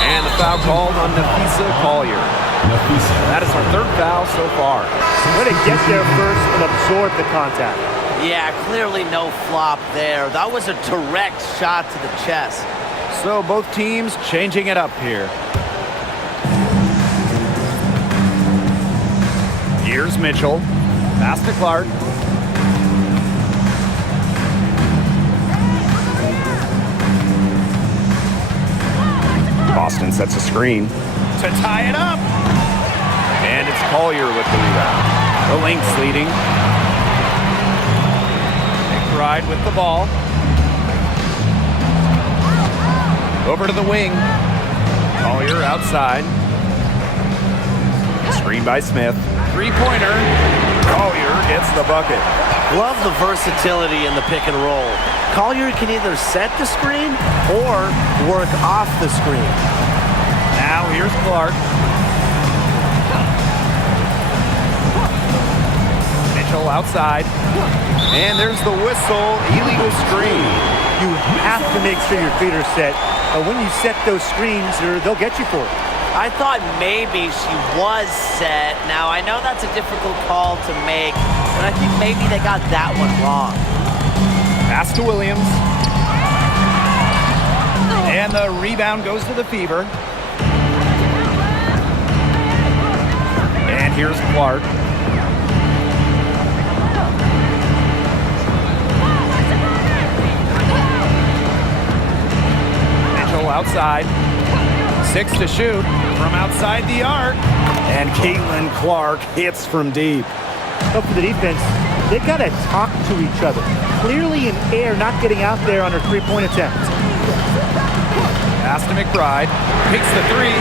And the foul called on Nafisa Collier. That is her third foul so far. Way to get there first and absorb the contact. Yeah, clearly no flop there. That was a direct shot to the chest. So both teams changing it up here. Here's Mitchell. Pass to Clark. Boston sets a screen. To tie it up. And it's Collier with the rebound. The Lynx leading. McBride with the ball. Over to the wing. Collier outside. Screen by Smith. Three-pointer. Collier gets the bucket. Love the versatility in the pick and roll. Collier can either set the screen or work off the screen. Now here's Clark. Mitchell outside. And there's the whistle. Illegal screen. You have to make sure your feet are set. When you set those screens, they'll get you for it. I thought maybe she was set. Now, I know that's a difficult call to make, but I think maybe they got that one wrong. Pass to Williams. And the rebound goes to the Fever. And here's Clark. Mitchell outside. 6 to shoot from outside the arc. And Caitlin Clark hits from deep. But for the defense, they got to talk to each other. Clearly in air, not getting out there on her three-point attempt. Pass to McBride. Takes the three.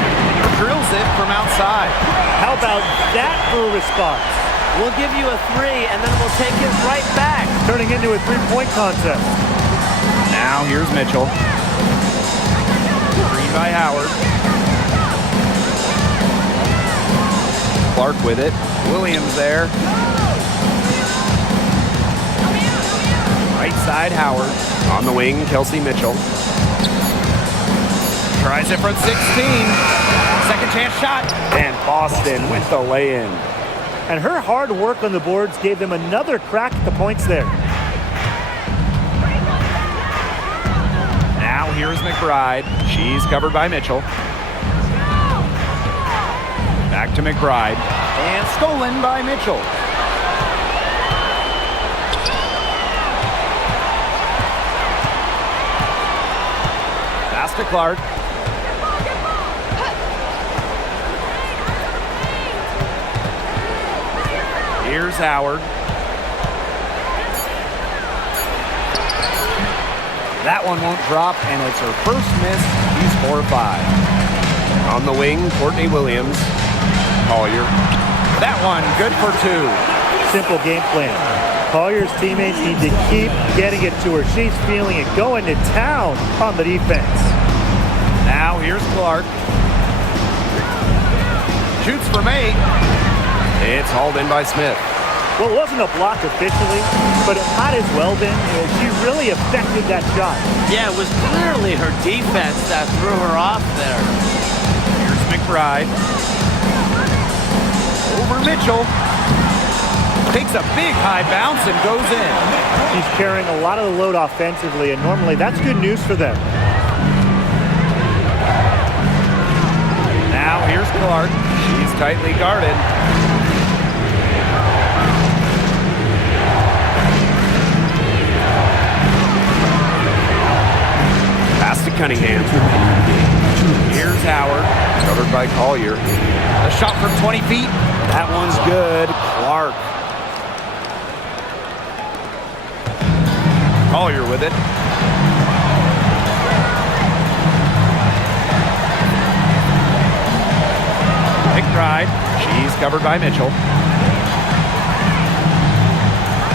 Drills it from outside. How about that for a response? We'll give you a three, and then we'll take it right back. Turning into a three-point contest. Now here's Mitchell. Screen by Howard. Clark with it. Williams there. Right side, Howard. On the wing, Kelsey Mitchell. Tries it from 16. Second chance shot. And Boston with the lay-in. And her hard work on the boards gave them another crack at the points there. Now here's McBride. She's covered by Mitchell. Back to McBride. And stolen by Mitchell. Pass to Clark. Here's Howard. That one won't drop, and it's her first miss. He's 4 or 5. On the wing, Courtney Williams. Collier. That one, good for 2. Simple game plan. Collier's teammates need to keep getting it to her. She's feeling it, going to town on the defense. Now here's Clark. Shoots from 8. It's hauled in by Smith. Well, it wasn't a block officially, but it might as well been. She really affected that shot. Yeah, it was clearly her defense that threw her off there. Here's McBride. Over Mitchell. Takes a big high bounce and goes in. She's carrying a lot of the load offensively, and normally that's good news for them. Now here's Clark. She's tightly guarded. Pass to Cunningham. Here's Howard. Covered by Collier. A shot from 20 feet. That one's good. Clark. Collier with it. McBride. She's covered by Mitchell.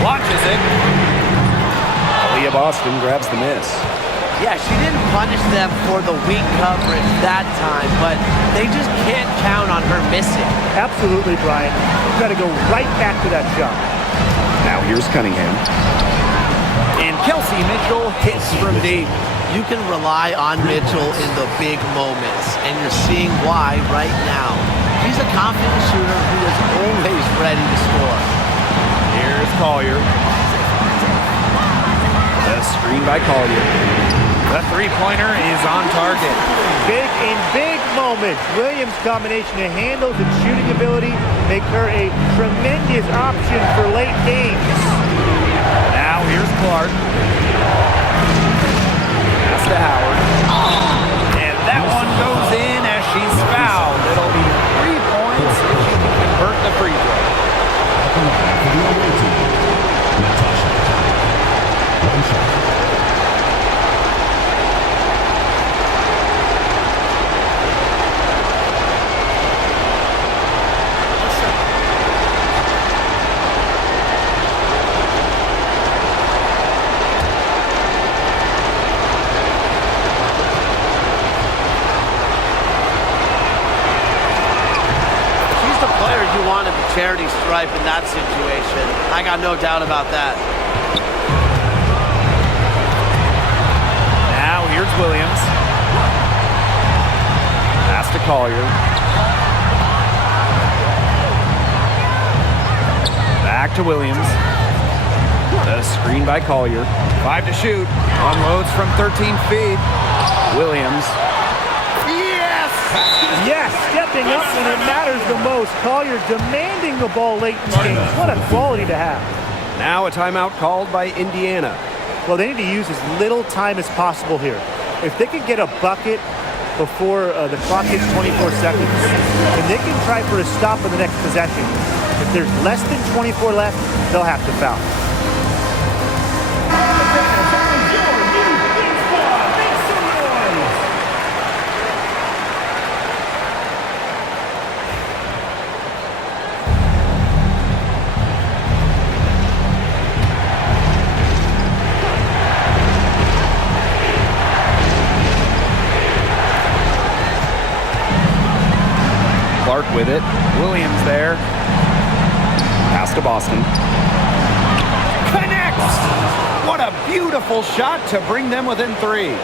Launches it. Aaliyah Boston grabs the miss. Yeah, she didn't punish them for the weak coverage that time, but they just can't count on her missing. Absolutely, Brian. You've got to go right back to that shot. Now here's Cunningham. And Kelsey Mitchell hits from deep. You can rely on Mitchell in the big moments, and you're seeing why right now. She's a confident shooter who is always ready to score. Here's Collier. The screen by Collier. The three-pointer is on target. In big moments, Williams' combination of handles and shooting ability make her a tremendous option for late games. Now here's Clark. Pass to Howard. And that one goes in as she's fouled. It'll be 3 points if she can convert the free throw. Charity stripe in that situation. I got no doubt about that. Now here's Williams. Pass to Collier. Back to Williams. The screen by Collier. 5 to shoot. Unloads from 13 feet. Williams. Yes, stepping up when it matters the most. Collier demanding the ball late in games. What a quality to have. Now a timeout called by Indiana. Well, they need to use as little time as possible here. If they could get a bucket before the clock hits 24 seconds, then they can try for a stop in the next possession. If there's less than 24 left, they'll have to foul. Clark with it. Williams there. Pass to Boston. Connects! What a beautiful shot to bring them within 3.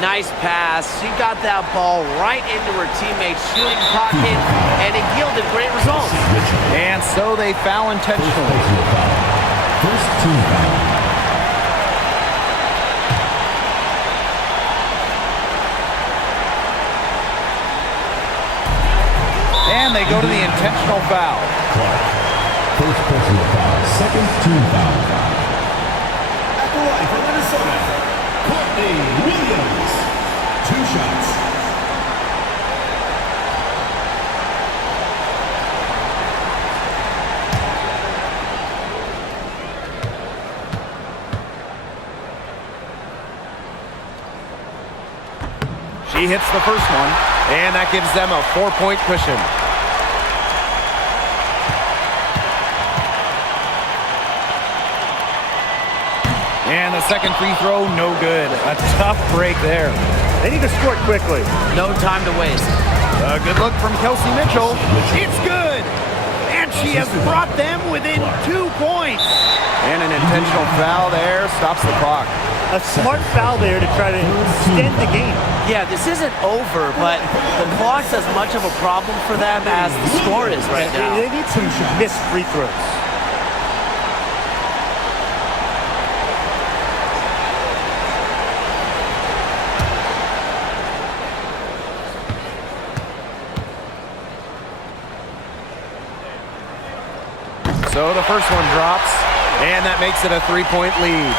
Nice pass. She got that ball right into her teammate's shooting pocket, and it yielded great results. And so they foul intentionally. First team foul. And they go to the intentional foul. Clark. First personal foul. Second team foul. At the line for Minnesota, Courtney Williams. 2 shots. She hits the first one, and that gives them a 4-point cushion. And the second free throw, no good. A tough break there. They need to score quickly. No time to waste. A good look from Kelsey Mitchell. It's good. And she has brought them within 2 points. And an intentional foul there stops the clock. A smart foul there to try to extend the game. Yeah, this isn't over, but the clock's as much of a problem for them as the score is right now. They need some missed free throws. So the first one drops, and that makes it a 3-point lead.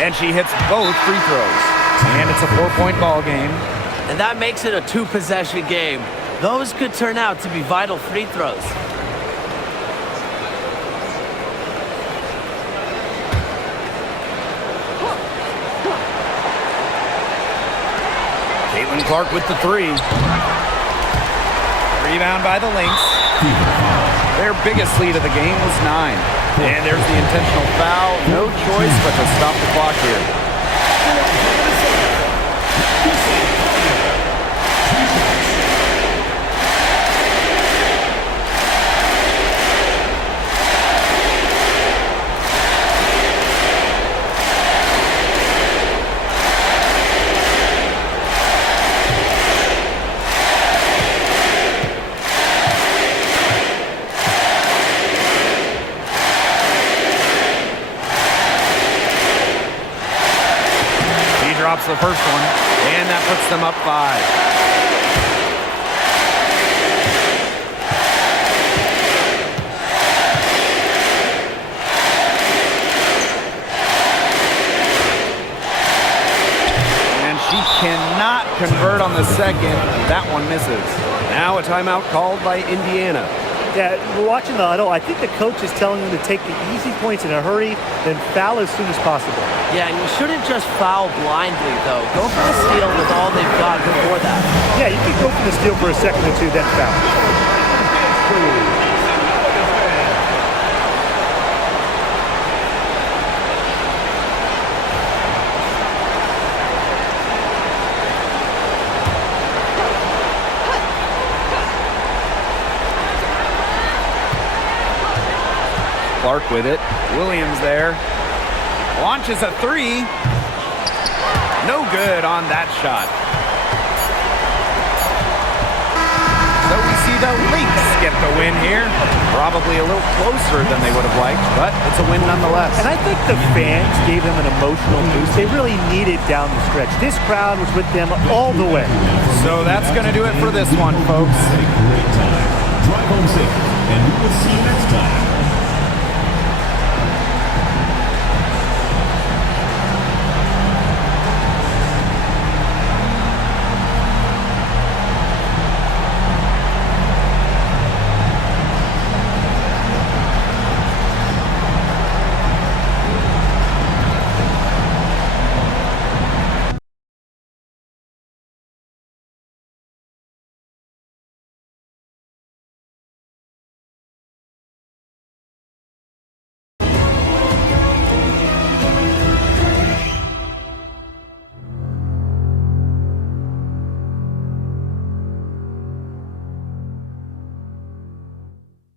And she hits both free throws. And it's a 4-point ball game. And that makes it a 2-possession game. Those could turn out to be vital free throws. Clark with the 3. Rebound by the Lynx. Their biggest lead of the game was 9. And there's the intentional foul. No choice but to stop the clock here. Drops the first one, and that puts them up 5. And she cannot convert on the second. That one misses. Now a timeout called by Indiana. Yeah, we're watching the huddle. I think the coach is telling them to take the easy points in a hurry, then foul as soon as possible. Yeah, and you shouldn't just foul blindly, though. Go for the steal with all they've got before that. Yeah, you can go for the steal for a second or two, then foul. Clark with it. Williams there. Launches a 3. No good on that shot. So we see the Lynx get the win here. Probably a little closer than they would have liked, but it's a win nonetheless. And I think the fans gave them an emotional boost. They really needed down the stretch. This crowd was with them all the way. So that's going to do it for this one, folks.